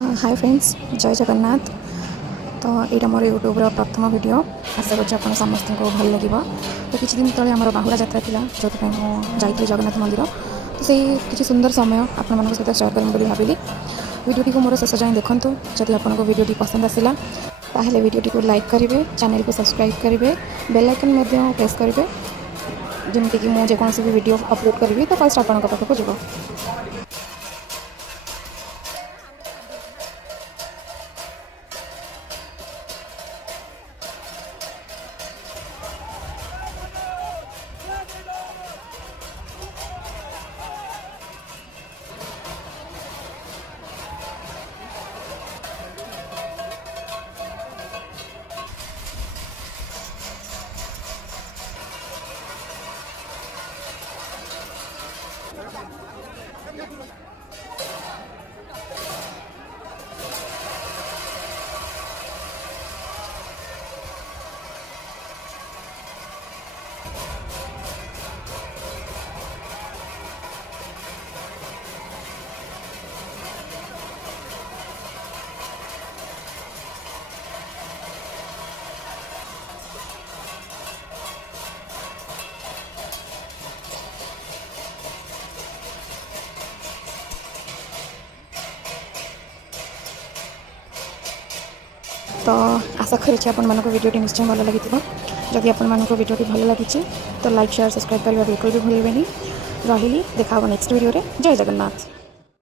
Hi friends, जय जगन्नाथ। तो यहाँ मोर यूट्यूब प्रथम वीडियो। आशा कर समस्त को भल लगे। तो किसी दिन तले आम बाहुड़ा यात्रा था जो मुझे जगन्नाथ मंदिर। तो से किसी सुंदर समय आपण सहित शेयर करें भाविली। वीडियो को मोर शेष जाए देखूँ। जदि आपको वीडियो पसंद आसला ताहले वीडियो को लाइक करेंगे, चैनल को सब्सक्राइब करेंगे, बेल आइकन प्रेस करेंगे जमीक मुझे जेकोसी भी वीडियो अपलोड करी तो फर्स्ट आपंक पाखक जीव। तो आशा करुँचे आपको वीडियो निश्चय भल लगी। जदि आपको वीडियो भल लगी तो लाइक शेयर सब्सक्राइब करने बिल्कुल भी भूलें। रही देखा नेक्स्ट वीडियो रे। जय जगन्नाथ।